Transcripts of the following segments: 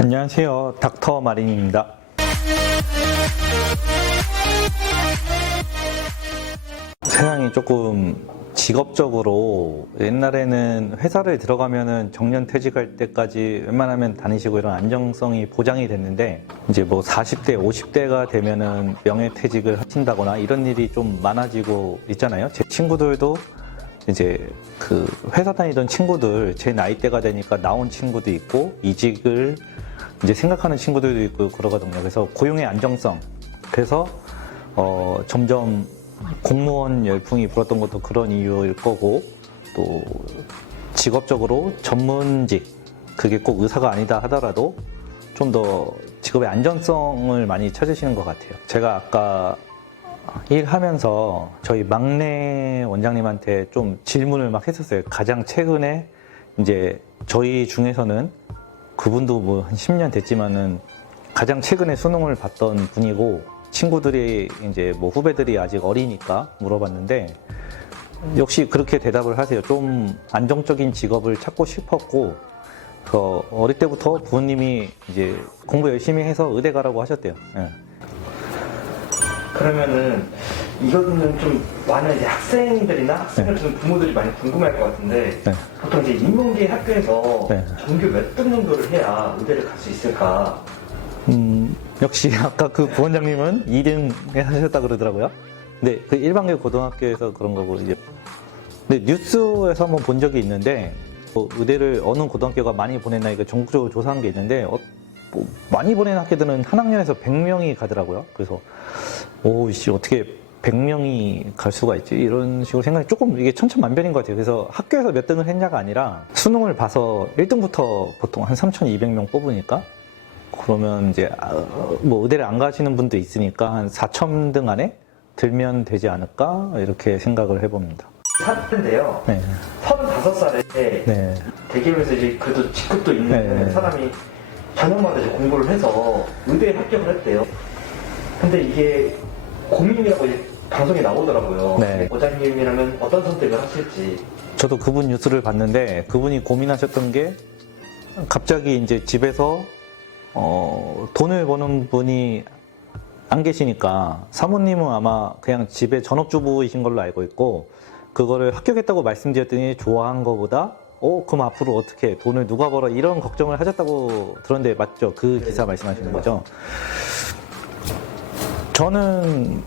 안녕하세요. 닥터 마린입니다. 세상이 조금 직업적으로 옛날에는 회사를 들어가면은 정년퇴직할 때까지 웬만하면 다니시고 이런 안정성이 보장이 됐는데 이제 뭐 40대, 50대가 되면은 명예퇴직을 하신다거나 이런 일이 좀 많아지고 있잖아요. 제 친구들도 이제 그 회사 다니던 친구들 제 나이대가 되니까 나온 친구도 있고 이직을 이제 생각하는 친구들도 있고 그러거든요. 그래서 고용의 안정성, 그래서 점점 공무원 열풍이 불었던 것도 그런 이유일 거고, 또 직업적으로 전문직, 그게 꼭 의사가 아니다 하더라도 좀 더 직업의 안정성을 많이 찾으시는 것 같아요. 제가 아까 일하면서 저희 막내 원장님한테 좀 질문을 막 했었어요. 가장 최근에 이제 저희 중에서는 그분도 뭐 한 10년 됐지만은 가장 최근에 수능을 봤던 분이고, 친구들이 이제 뭐 후배들이 아직 어리니까 물어봤는데 역시 그렇게 대답을 하세요. 좀 안정적인 직업을 찾고 싶었고, 어릴 때부터 부모님이 이제 공부 열심히 해서 의대 가라고 하셨대요. 예. 그러면은 이거는 좀 많은 이제 학생들이나 학생들 중 부모들이 많이 궁금할 것 같은데, 네. 보통 이제 인문계 학교에서 네. 전교 몇 등 정도를 해야 의대를 갈 수 있을까? 역시 아까 그 부원장님은 2등 하셨다 그러더라고요. 근데 그 일반계 고등학교에서 그런 거고, 이제 근데 뉴스에서 한번 본 적이 있는데, 뭐 의대를 어느 고등학교가 많이 보냈나 이거 전국적으로 조사한 게 있는데, 뭐 많이 보낸 학교들은 한 학년에서 100명이 가더라고요. 그래서 오씨 어떻게 100명이 갈 수가 있지? 이런 식으로 생각이 조금 이게 천차만별인 것 같아요. 그래서 학교에서 몇 등을 했냐가 아니라 수능을 봐서 1등부터 보통 한 3,200명 뽑으니까, 그러면 이제 뭐 의대를 안 가시는 분도 있으니까 한 4,000등 안에 들면 되지 않을까 이렇게 생각을 해봅니다. 사인데요. 네. 35살에 네. 대기업에서 이제 그래도 직급도 있는 네. 사람이 저녁마다 이제 공부를 해서 의대에 합격을 했대요. 근데 이게 고민이라고 이제 방송에 나오더라고요. 네. 원장님이라면 어떤 선택을 하실지. 저도 그분 뉴스를 봤는데 그분이 고민하셨던 게, 갑자기 이제 집에서 돈을 버는 분이 안 계시니까, 사모님은 아마 그냥 집에 전업주부이신 걸로 알고 있고, 그거를 합격했다고 말씀드렸더니 좋아한 거보다 그럼 앞으로 어떻게 돈을 누가 벌어, 이런 걱정을 하셨다고 들었는데 맞죠? 그 기사 말씀하시는 거죠? 저는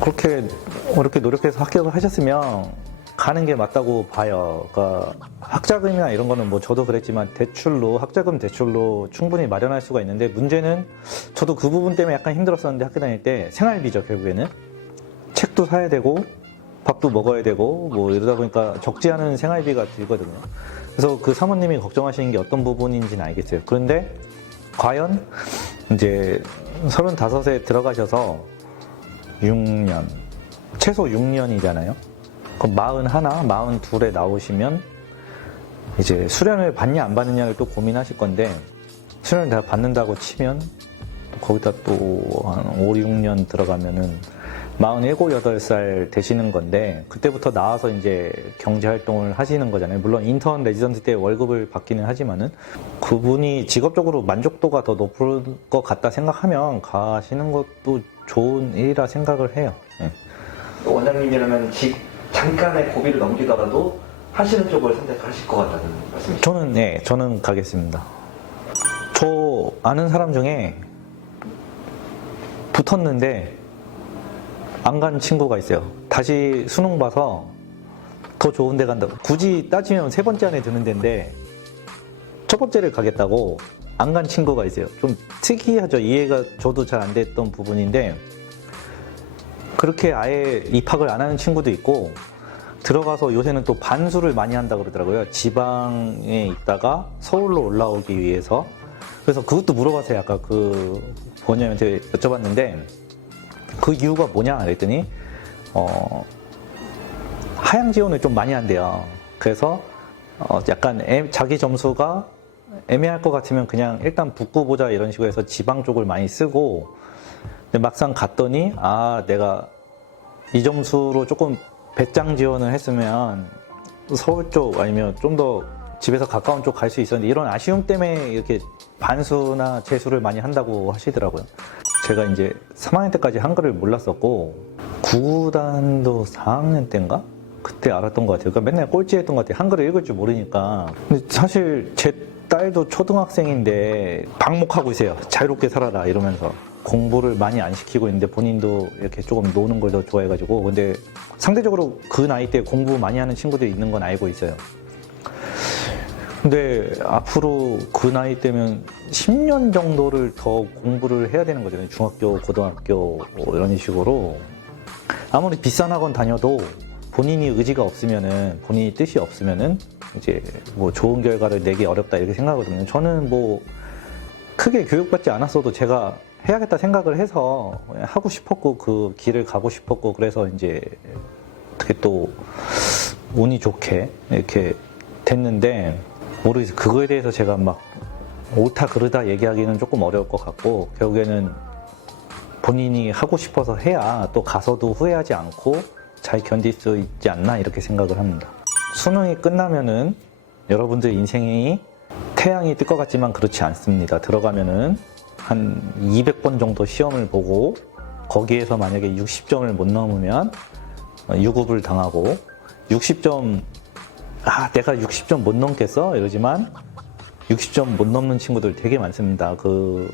그렇게 노력해서 합격을 하셨으면 가는 게 맞다고 봐요. 그러니까 학자금이나 이런 거는 뭐 저도 그랬지만 학자금 대출로 충분히 마련할 수가 있는데, 문제는 저도 그 부분 때문에 약간 힘들었었는데, 학교 다닐 때 생활비죠. 결국에는 책도 사야 되고 밥도 먹어야 되고 뭐 이러다 보니까 적지 않은 생활비가 들거든요. 그래서 그 사모님이 걱정하시는 게 어떤 부분인지는 알겠어요. 그런데 과연 이제 35세 들어가셔서 6년, 최소 6년이잖아요. 그럼 41, 42에 나오시면 이제 수련을 받냐 안 받느냐를 또 고민하실 건데, 수련을 다 받는다고 치면 거기다 또 한 5, 6년 들어가면은 47, 8살 되시는 건데, 그때부터 나와서 이제 경제활동을 하시는 거잖아요. 물론 인턴 레지던트 때 월급을 받기는 하지만은, 그분이 직업적으로 만족도가 더 높을 것 같다 생각하면 가시는 것도 좋은 일이라 생각을 해요. 네. 원장님이라면 잠깐의 고비를 넘기더라도 하시는 쪽을 선택하실 것 같다는 말씀이시죠? 저는 가겠습니다. 저 아는 사람 중에 붙었는데 안 간 친구가 있어요. 다시 수능 봐서 더 좋은 데 간다고. 굳이 따지면 세 번째 안에 드는 데인데 첫 번째를 가겠다고 안 간 친구가 있어요. 좀 특이하죠. 이해가 저도 잘 안 됐던 부분인데, 그렇게 아예 입학을 안 하는 친구도 있고, 들어가서 요새는 또 반수를 많이 한다 그러더라고요. 지방에 있다가 서울로 올라오기 위해서. 그래서 그것도 물어봤어요. 아까 그 부모님한테 여쭤봤는데, 그 이유가 뭐냐 그랬더니 하향 지원을 좀 많이 한대요. 그래서 약간 자기 점수가 애매할 것 같으면 그냥 일단 붙고 보자 이런 식으로 해서 지방 쪽을 많이 쓰고, 근데 막상 갔더니 내가 이 점수로 조금 배짱 지원을 했으면 서울 쪽 아니면 좀 더 집에서 가까운 쪽 갈 수 있었는데 이런 아쉬움 때문에 이렇게 반수나 재수를 많이 한다고 하시더라고요. 제가 이제 3학년 때까지 한글을 몰랐었고 구단도 4학년 때인가? 그때 알았던 것 같아요. 그러니까 맨날 꼴찌했던 것 같아요. 한글을 읽을 줄 모르니까. 근데 사실 제 딸도 초등학생인데 방목하고 있어요. 자유롭게 살아라 이러면서. 공부를 많이 안 시키고 있는데 본인도 이렇게 조금 노는 걸 더 좋아해가지고. 근데 상대적으로 그 나이 때 공부 많이 하는 친구들이 있는 건 알고 있어요. 근데 앞으로 그 나이 때면 10년 정도를 더 공부를 해야 되는 거잖아요. 중학교, 고등학교 뭐 이런 식으로. 아무리 비싼 학원 다녀도 본인이 의지가 없으면은, 본인이 뜻이 없으면은 이제 뭐 좋은 결과를 내기 어렵다 이렇게 생각하거든요. 저는 뭐 크게 교육받지 않았어도 제가 해야겠다 생각을 해서 하고 싶었고 그 길을 가고 싶었고 그래서 이제 어떻게 또 운이 좋게 이렇게 됐는데 모르겠어요. 그거에 대해서 제가 막 옳다 그르다 얘기하기는 조금 어려울 것 같고 결국에는 본인이 하고 싶어서 해야 또 가서도 후회하지 않고 잘 견딜 수 있지 않나 이렇게 생각을 합니다. 수능이 끝나면은 여러분들 인생이 태양이 뜰 것 같지만 그렇지 않습니다. 들어가면은 한 200번 정도 시험을 보고 거기에서 만약에 60점을 못 넘으면 유급을 당하고 60점 내가 60점 못 넘겠어? 이러지만 60점 못 넘는 친구들 되게 많습니다. 그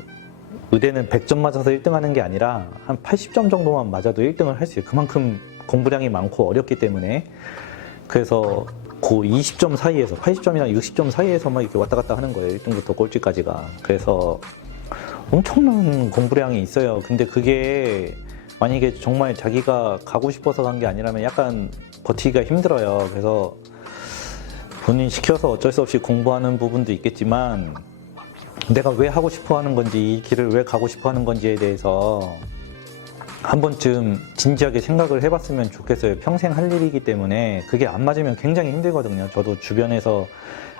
의대는 100점 맞아서 1등 하는 게 아니라 한 80점 정도만 맞아도 1등을 할 수 있어요. 그만큼 공부량이 많고 어렵기 때문에. 그래서 그 20점 사이에서 80점이랑 60점 사이에서만 이렇게 왔다 갔다 하는 거예요. 1등부터 꼴찌까지가. 그래서 엄청난 공부량이 있어요. 근데 그게 만약에 정말 자기가 가고 싶어서 간 게 아니라면 약간 버티기가 힘들어요. 그래서 본인 시켜서 어쩔 수 없이 공부하는 부분도 있겠지만 내가 왜 하고 싶어 하는 건지, 이 길을 왜 가고 싶어 하는 건지에 대해서 한 번쯤 진지하게 생각을 해봤으면 좋겠어요. 평생 할 일이기 때문에 그게 안 맞으면 굉장히 힘들거든요. 저도 주변에서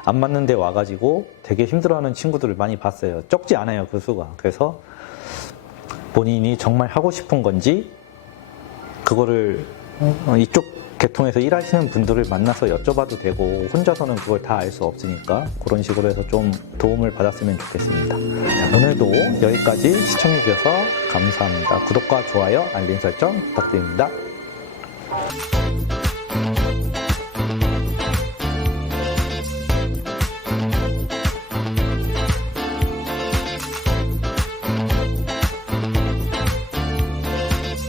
안 맞는 데 와가지고 되게 힘들어하는 친구들을 많이 봤어요. 적지 않아요, 그 수가. 그래서 본인이 정말 하고 싶은 건지 그거를 이쪽 계통에서 일하시는 분들을 만나서 여쭤봐도 되고 혼자서는 그걸 다 알 수 없으니까 그런 식으로 해서 좀 도움을 받았으면 좋겠습니다. 오늘도 여기까지 시청해 주셔서 감사합니다. 구독과 좋아요, 알림 설정 부탁드립니다.